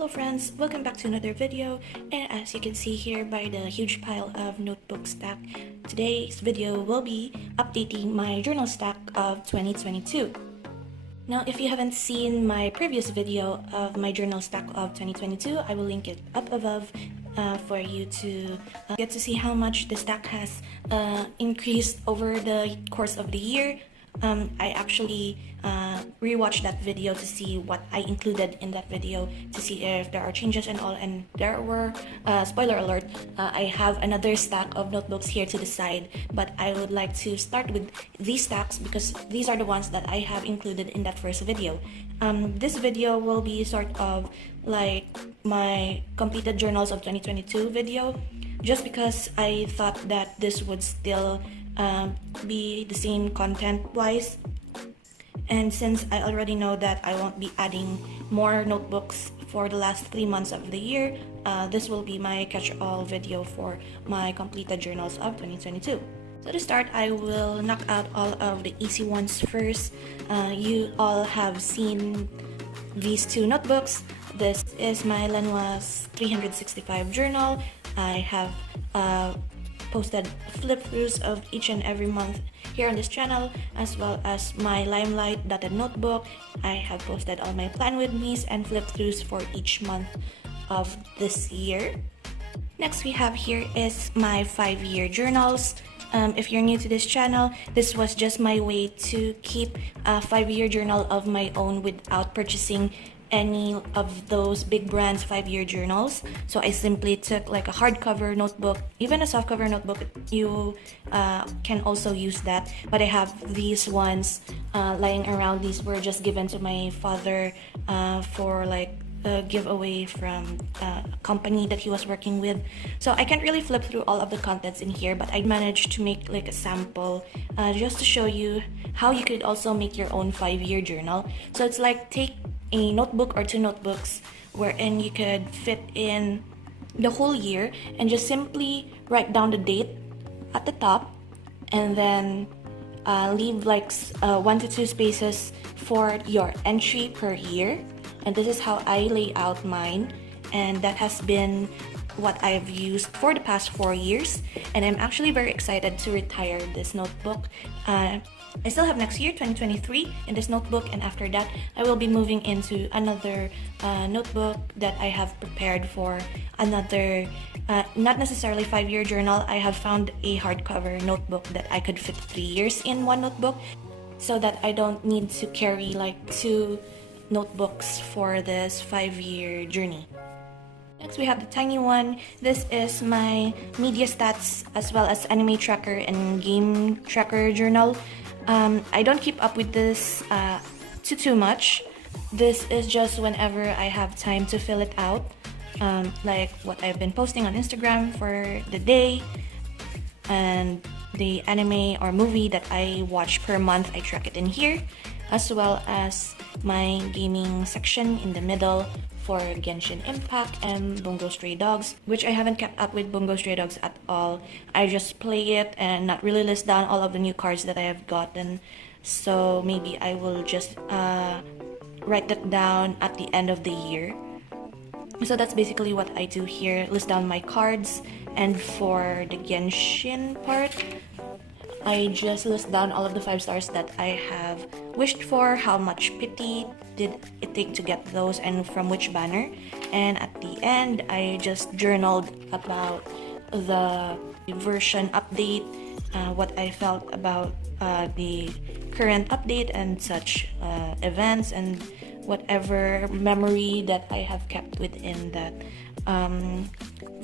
Hello friends, welcome back to another video, and as you can see here by the huge pile of notebook stack, today's video will be updating my journal stack of 2022. Now if you haven't seen my previous video of my journal stack of 2022, I will link it up above for you to get to see how much the stack has increased over the course of the year. I actually rewatched that video to see what I included in that video, to see if there are changes and all, and there were, spoiler alert, I have another stack of notebooks here to the side, but I would like to start with these stacks because these are the ones that I have included in that first video. This video will be sort of like my completed journals of 2022 video, just because I thought that this would still be the same content wise, and since I already know that I won't be adding more notebooks for the last 3 months of the year, this will be my catch-all video for my completed journals of 2022. So to start, I will knock out all of the easy ones first. You all have seen these two notebooks. This is my Lenwa's 365 journal. I have posted flip-throughs of each and every month here on this channel, as well as my Limelight dotted notebook. I have posted all my plan with me's and flip-throughs for each month of this year. Next we have here is my 5-year journals. If you're new to this channel, this was just my way to keep a 5-year journal of my own without purchasing any of those big brands 5-year journals. So I simply took like a hardcover notebook, even a softcover notebook, you can also use that, but I have these ones lying around. These were just given to my father for like a giveaway from a company that he was working with. So I can't really flip through all of the contents in here, but I managed to make like a sample just to show you how you could also make your own 5-year journal. So it's like take a notebook or 2 notebooks wherein you could fit in the whole year and just simply write down the date at the top, and then leave like 1 to 2 spaces for your entry per year. And this is how I lay out mine, and that has been what I've used for the past 4 years, and I'm actually very excited to retire this notebook. I still have next year, 2023, in this notebook, and after that I will be moving into another notebook that I have prepared for another, not necessarily 5-year journal. I have found a hardcover notebook that I could fit 3 years in one notebook, so that I don't need to carry like 2 notebooks for this 5-year journey. Next we have the tiny one. This is my media stats as well as anime tracker and game tracker journal. I don't keep up with this too much. This is just whenever I have time to fill it out, like what I've been posting on Instagram for the day, and the anime or movie that I watch per month, I track it in here, as well as my gaming section in the middle for Genshin Impact and Bungo Stray Dogs, which I haven't kept up with Bungo Stray Dogs at all. I just play it and not really list down all of the new cards that I have gotten, so maybe I will just write that down at the end of the year. So that's basically what I do here, list down my cards. And for the Genshin part, I just list down all of the 5 stars that I have wished for, how much pity did it take to get those, and from which banner. And at the end, I just journaled about the version update, what I felt about the current update and such events, and whatever memory that I have kept within that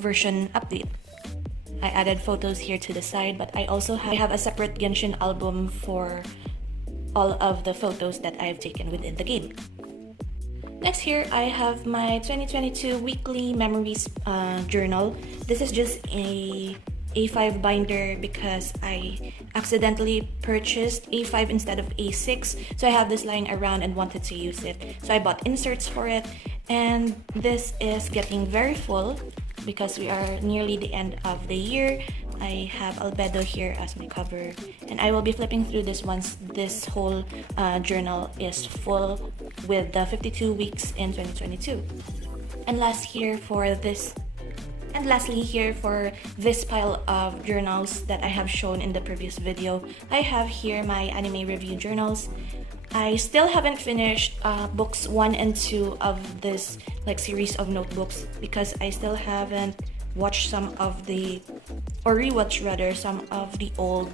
version update. I added photos here to the side, but I also have a separate Genshin album for all of the photos that I've taken within the game. Next here, I have my 2022 weekly memories journal. This is just a A5 binder because I accidentally purchased A5 instead of A6, so I have this lying around and wanted to use it. So I bought inserts for it, and this is getting very full because we are nearly the end of the year. I have Albedo here as my cover, and I will be flipping through this once this whole journal is full with the 52 weeks in 2022. And lastly here for this pile of journals that I have shown in the previous video, I have here my anime review journals. I still haven't finished books 1 and 2 of this series of notebooks because I still haven't watched rewatched rather some of the old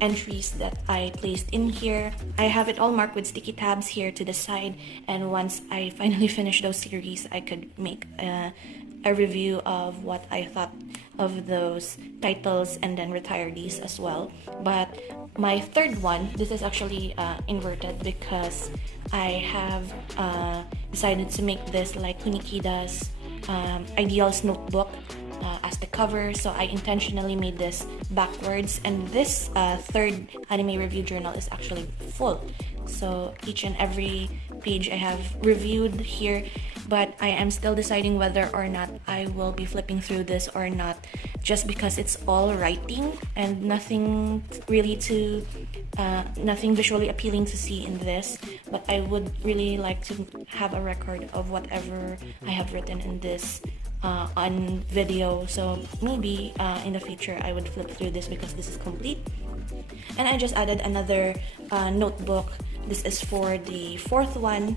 entries that I placed in here. I have it all marked with sticky tabs here to the side, and once I finally finish those series, I could make a review of what I thought of those titles and then retire these as well. But my third one, this is actually inverted because I have decided to make this like Kunikida's Ideals notebook as the cover, so I intentionally made this backwards, and this third anime review journal is actually full, so each and every page I have reviewed here, but I am still deciding whether or not I will be flipping through this or not, just because it's all writing and nothing visually appealing to see in this, but I would really like to have a record of whatever I have written in this on video, so maybe in the future I would flip through this because this is complete. And I just added another notebook. This is for the fourth one.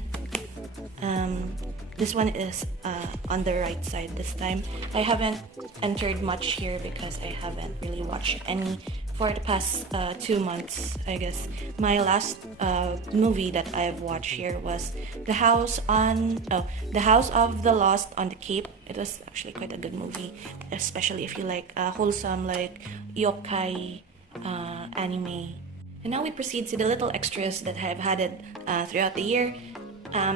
This one is on the right side this time. I haven't entered much here because I haven't really watched any for the past 2 months, I guess. My last movie that I've watched here was The House of the Lost on the Cape. It was actually quite a good movie, especially if you like wholesome yokai anime. And now we proceed to the little extras that I have added throughout the year.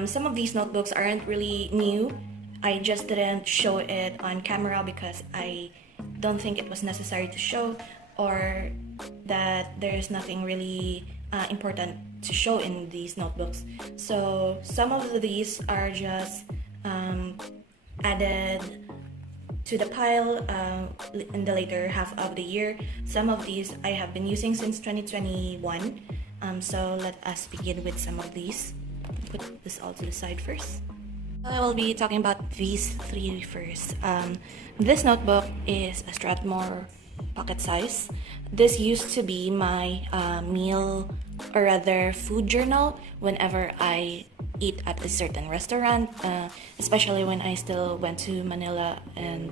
Some of these notebooks aren't really new. I just didn't show it on camera because I don't think it was necessary to show, or that there's nothing really important to show in these notebooks. So some of these are just added to the pile in the later half of the year. Some of these I have been using since 2021. So let us begin with some of these. Put this all to the side first. I will be talking about these three first. This notebook is a Strathmore pocket size. This used to be my meal, or rather food journal, whenever I eat at a certain restaurant, especially when I still went to Manila and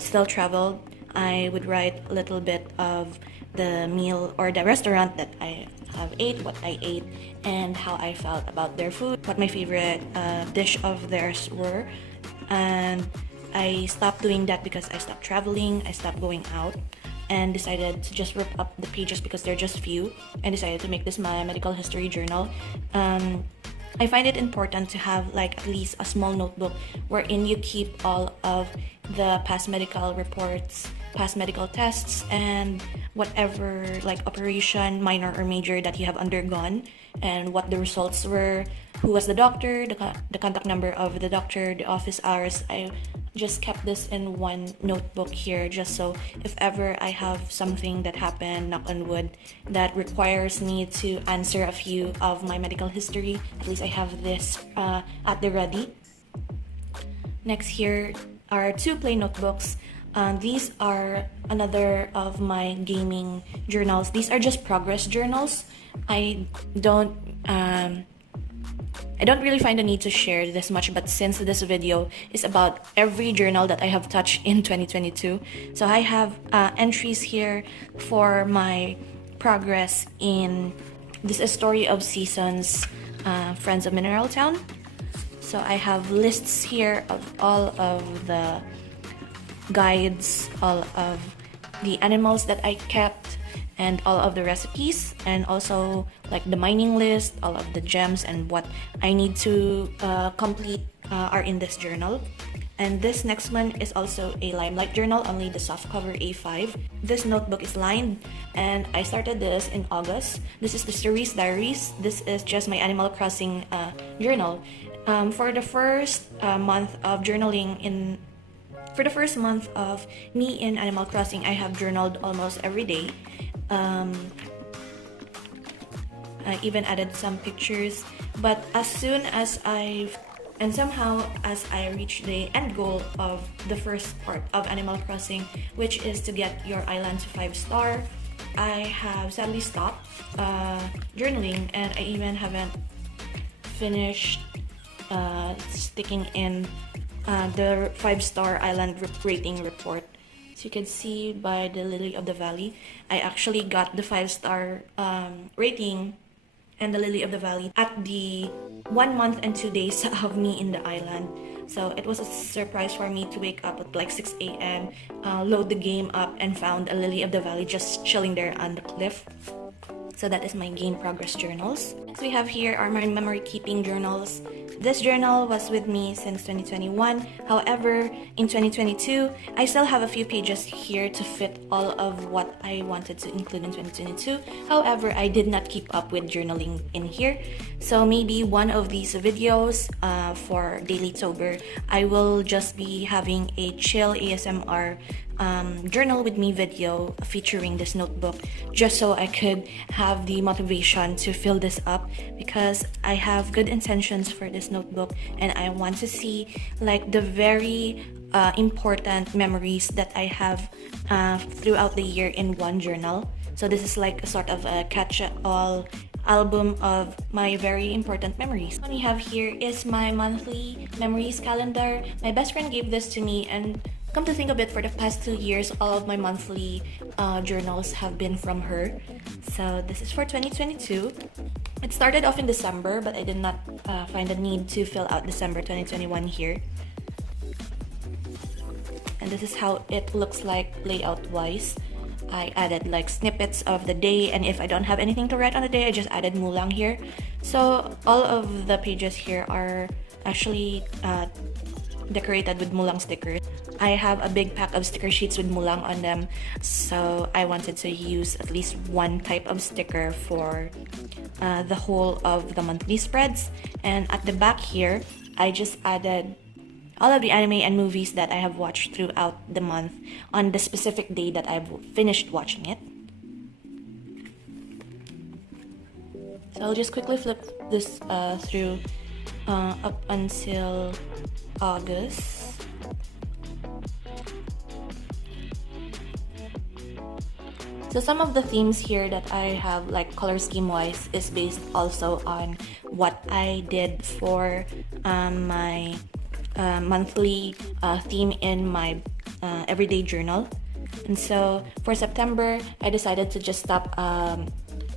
still traveled. I would write a little bit of the meal or the restaurant that I have ate, what I ate, and how I felt about their food, what my favorite dish of theirs were. And I stopped doing that because I stopped traveling, I stopped going out, and decided to just rip up the pages because they're just few, and decided to make this my medical history journal. I find it important to have at least a small notebook wherein you keep all of the past medical reports, past medical tests, and whatever operation, minor or major, that you have undergone, and what the results were, who was the doctor, the contact number of the doctor, the office hours. I just kept this in one notebook here, just so if ever I have something that happened, knock on wood, that requires me to answer a few of my medical history, at least I have this at the ready. Next here are two plain notebooks. These are another of my gaming journals. These are just progress journals. I don't really find the need to share this much, but since this video is about every journal that I have touched in 2022, so I have entries here for my progress in this is Story of Seasons, Friends of Mineral Town. So I have lists here of all of the guides, all of the animals that I kept, and all of the recipes, and also the mining list, all of the gems and what I need to complete are in this journal. And this next one is also a Limelight journal, only the soft cover A5. This notebook is lined, and I started this in August. This is the Cerise Diaries. This is just my Animal Crossing journal. For the first month of journaling for the first month of me in Animal Crossing, I have journaled almost every day. I even added some pictures, but as soon as I've And somehow, as I reach the end goal of the first part of Animal Crossing, which is to get your island to 5-star, I have sadly stopped journaling, and I even haven't finished sticking in the 5-star island rating report. So you can see by the Lily of the Valley, I actually got the 5-star rating and the Lily of the Valley at the 1 month and 2 days of me in the island. So it was a surprise for me to wake up at like 6 a.m., load the game up, and found a Lily of the Valley just chilling there on the cliff. So that is my game progress journals. Next we have here are my memory keeping journals. This journal was with me since 2021. However, in 2022, I still have a few pages here to fit all of what I wanted to include in 2022. However, I did not keep up with journaling in here. So maybe one of these videos for Dailytober, I will just be having a chill ASMR journal with me video featuring this notebook, just so I could have the motivation to fill this up, because I have good intentions for this notebook and I want to see like the very important memories that I have throughout the year in one journal. So this is like a sort of a catch-all album of my very important memories. What we have here is my monthly memories calendar. My best friend gave this to me, and come to think of it, for the past 2 years, all of my monthly journals have been from her. So this is for 2022. It started off in December, but I did not find a need to fill out December 2021 here. And this is how it looks like layout-wise. I added like snippets of the day, and if I don't have anything to write on the day, I just added mulang here. So all of the pages here are actually decorated with mulang stickers. I have a big pack of sticker sheets with mulang on them, so I wanted to use at least one type of sticker for the whole of the monthly spreads. And at the back here, I just added all of the anime and movies that I have watched throughout the month on the specific day that I've finished watching it. So I'll just quickly flip this through up until August. So some of the themes here that I have, like color scheme wise, is based also on what I did for my monthly theme in my everyday journal. And so for September, I decided to just stop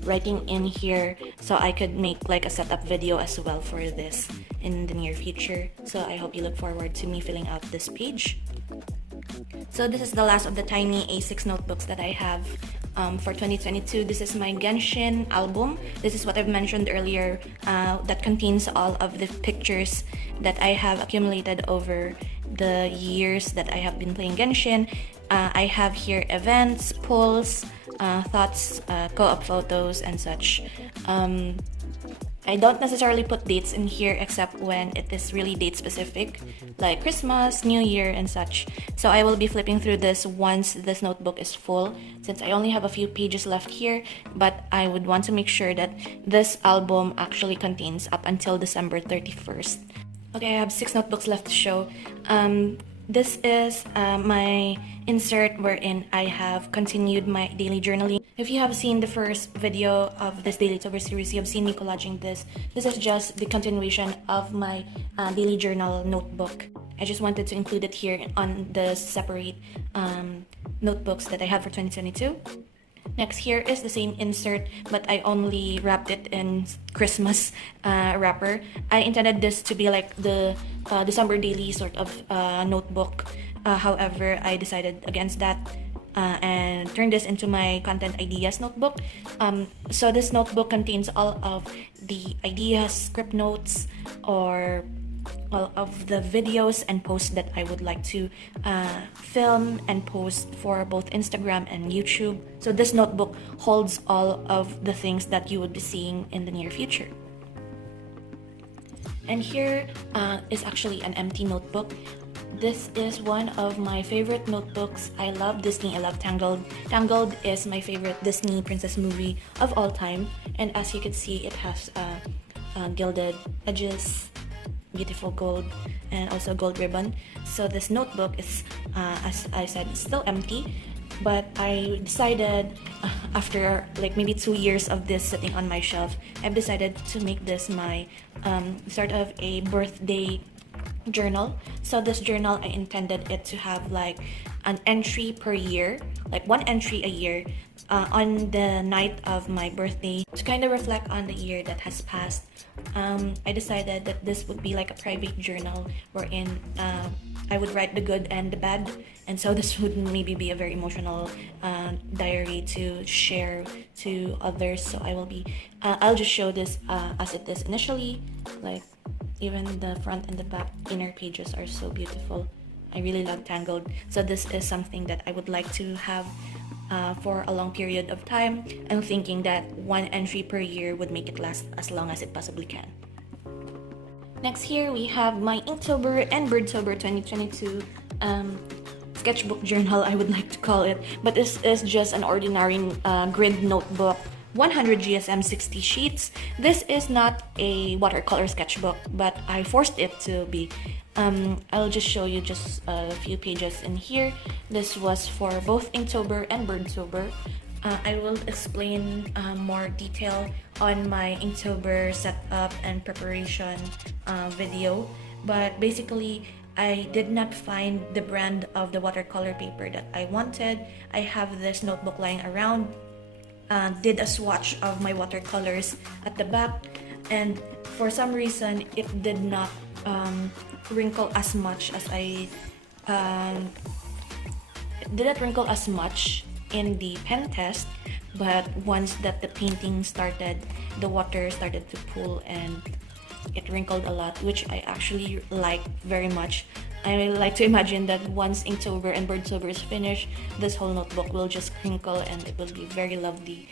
writing in here so I could make like a setup video as well for this in the near future. So I hope you look forward to me filling out this page. So this is the last of the tiny A6 notebooks that I have for 2022. This is my Genshin album. This is what I've mentioned earlier, that contains all of the pictures that I have accumulated over the years that I have been playing Genshin. I have here events, polls, thoughts, co-op photos, and such. I don't necessarily put dates in here except when it is really date specific, like Christmas, New Year, and such. So I will be flipping through this once this notebook is full, since I only have a few pages left here, but I would want to make sure that this album actually contains up until December 31st. Okay, I have 6 notebooks left to show. This is my insert wherein I have continued my daily journaling. If you have seen the first video of this Dailytober series, you have seen me collaging this. This is just the continuation of my daily journal notebook. I just wanted to include it here on the separate notebooks that I have for 2022. Next, here is the same insert, but I only wrapped it in Christmas wrapper. I intended this to be like the December daily sort of notebook. However, I decided against that and turned this into my content ideas notebook. So this notebook contains all of the ideas, script notes, or all of the videos and posts that I would like to film and post for both Instagram and YouTube. So this notebook holds all of the things that you would be seeing in the near future. And here is actually an empty notebook. This is one of my favorite notebooks. I love Disney, I love Tangled. Tangled is my favorite Disney princess movie of all time. And as you can see, it has gilded edges beautiful gold and also gold ribbon. So this notebook is, as I said, still empty, but I decided after like maybe 2 years of this sitting on my shelf, I've decided to make this my sort of a birthday journal. So this journal, I intended it to have like an entry per year, like one entry a year, on the night of my birthday, to kind of reflect on the year that has passed. I decided that this would be like a private journal wherein I would write the good and the bad, and so this would maybe be a very emotional diary to share to others. So I'll just show this as it is initially. Like, even the front and the back inner pages are so beautiful. I really love Tangled. So this is something that I would like to have for a long period of time. I'm thinking that one entry per year would make it last as long as it possibly can. Next, here we have my Inktober and Birdtober 2022 sketchbook journal, I would like to call it. But this is just an ordinary grid notebook, 100 GSM 60 sheets. This is not a watercolor sketchbook, but I forced it to be. I'll just show you just a few pages in here. This was for both Inktober and Birdtober. I will explain more detail on my Inktober setup and preparation video, but basically I did not find the brand of the watercolor paper that I wanted. I have this notebook lying around, did a swatch of my watercolors at the back, and for some reason it did not wrinkle as much as it didn't wrinkle as much in the pen test, but once that the painting started, the water started to pool and it wrinkled a lot, which I actually like very much. I like to imagine that once Inktober and Birdtober is finished, this whole notebook will just crinkle and it will be very lovely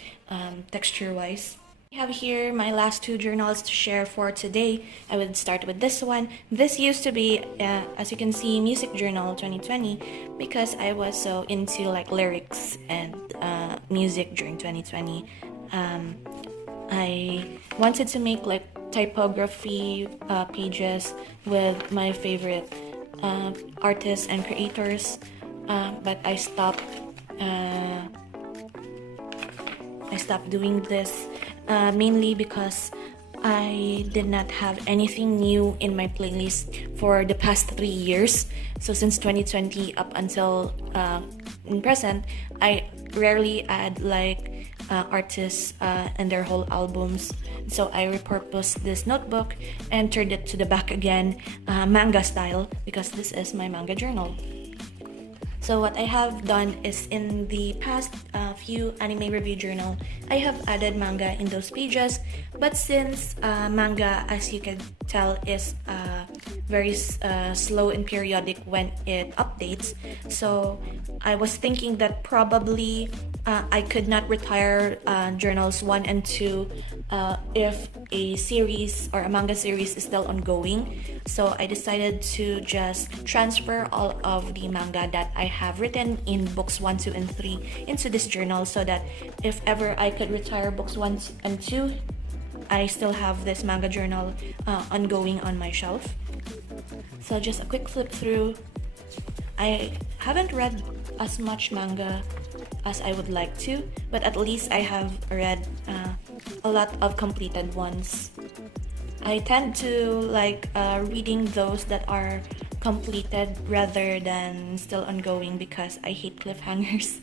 texture-wise. I have here my last two journals to share for today. I would start with this one. This used to be, as you can see, Music Journal 2020, because I was so into like lyrics and music during 2020. I wanted to make like typography pages with my favorite artists and creators, but I stopped doing this mainly because I did not have anything new in my playlist for the past 3 years. So since 2020 up until in present, I rarely add like artists and their whole albums. So I repurposed this notebook and turned it to the back again, manga style, because this is my manga journal. So what I have done is, in the past few anime review journal, I have added manga in those pages, but since manga, as you can tell, is very slow and periodic when it updates, so I was thinking that probably I could not retire journals 1 and 2 if a series or a manga series is still ongoing. So I decided to just transfer all of the manga that I have written in books 1, 2, and 3 into this journal, so that if ever I could retire books 1 and 2, I still have this manga journal ongoing on my shelf. So just a quick flip through. I haven't read as much manga as I would like to, but at least I have read a lot of completed ones. I tend to like reading those that are completed rather than still ongoing, because I hate cliffhangers.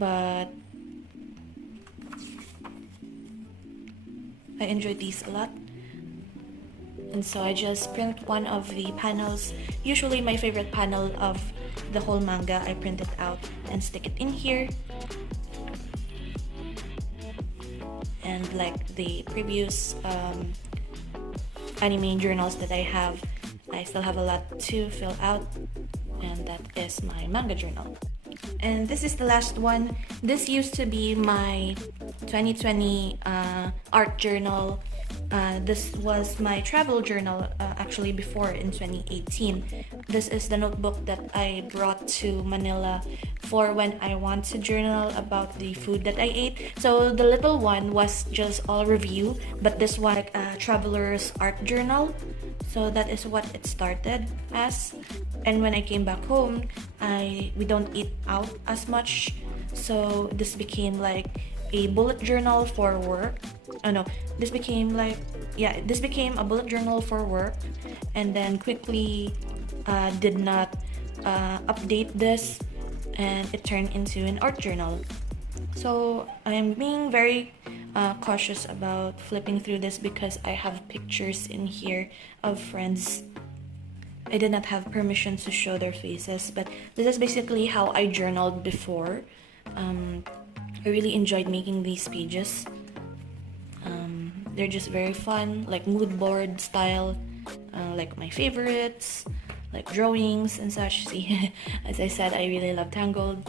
But I enjoy these a lot, and so I just print one of the panels, usually my favorite panel of the whole manga. I print it out and stick it in here. And like the previous anime journals that I have, I still have a lot to fill out, and that is my manga journal. And this is the last one. This used to be my 2020 art journal, This was my travel journal actually before in 2018. This is the notebook that I brought to Manila for when I want to journal about the food that I ate. So the little one was just all review, but this one like a traveler's art journal. So that is what it started as. And when I came back home, we don't eat out as much. So this became like a bullet journal for work. Oh no, this became a bullet journal for work, and then quickly did not update this, and it turned into an art journal. So I'm being very cautious about flipping through this because I have pictures in here of friends. I did not have permission to show their faces, but this is basically how I journaled before. I really enjoyed making these pages. They're just very fun, like mood board style, like my favorites, like drawings and such. See, as I said, I really love Tangled,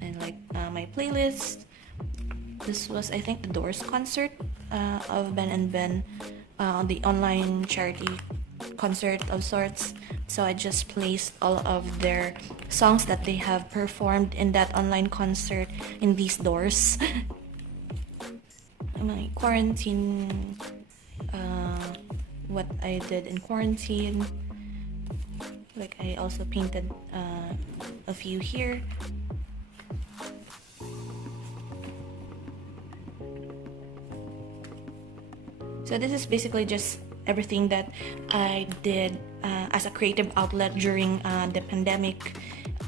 and like my playlist. This was, I think, the Doors concert of Ben and Ben, the online charity concert of sorts. So I just placed all of their songs that they have performed in that online concert in these doors. My quarantine, what I did in quarantine. Like I also painted a few here. So this is basically just everything that I did as a creative outlet during the pandemic.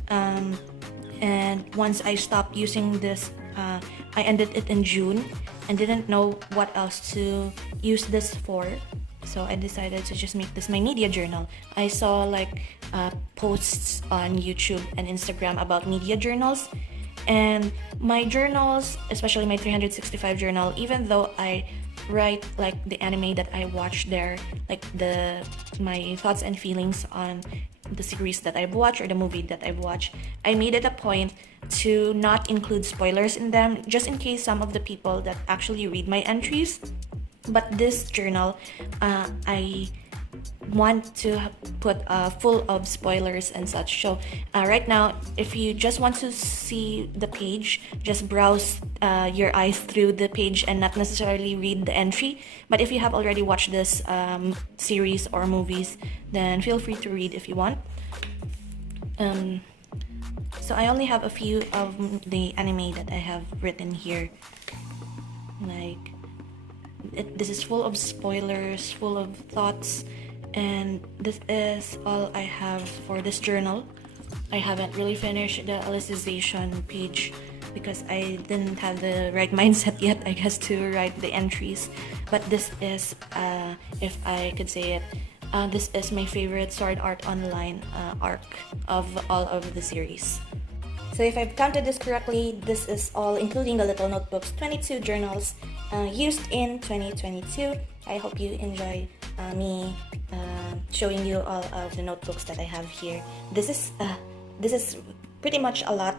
And once I stopped using this, I ended it in June and didn't know what else to use this for. So I decided to just make this my media journal. I saw like posts on YouTube and Instagram about media journals. And my journals, especially my 365 journal, even though I write like the anime that I watch there, like my thoughts and feelings on the series that I've watched or the movie that I've watched, I made it a point to not include spoilers in them, just in case some of the people that actually read my entries. But this journal, I want to put full of spoilers and such. So right now, if you just want to see the page, just browse your eyes through the page and not necessarily read the entry. But if you have already watched this series or movies, then feel free to read if you want. So I only have a few of the anime that I have written here. Like this is full of spoilers, full of thoughts. And this is all I have for this journal. I haven't really finished the alicization page because I didn't have the right mindset yet, I guess, to write the entries. But this is, if I could say it, this is my favorite Sword Art Online arc of all of the series. So if I've counted this correctly, this is all, including the little notebooks, 22 journals used in 2022. I hope you enjoy me showing you all of the notebooks that I have here. This is pretty much a lot,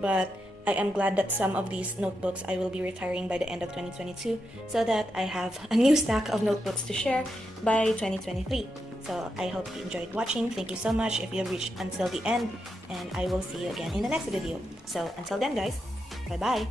but I am glad that some of these notebooks I will be retiring by the end of 2022 so that I have a new stack of notebooks to share by 2023. So I hope you enjoyed watching. Thank you so much if you have reached until the end, and I will see you again in the next video. So until then, guys, bye bye.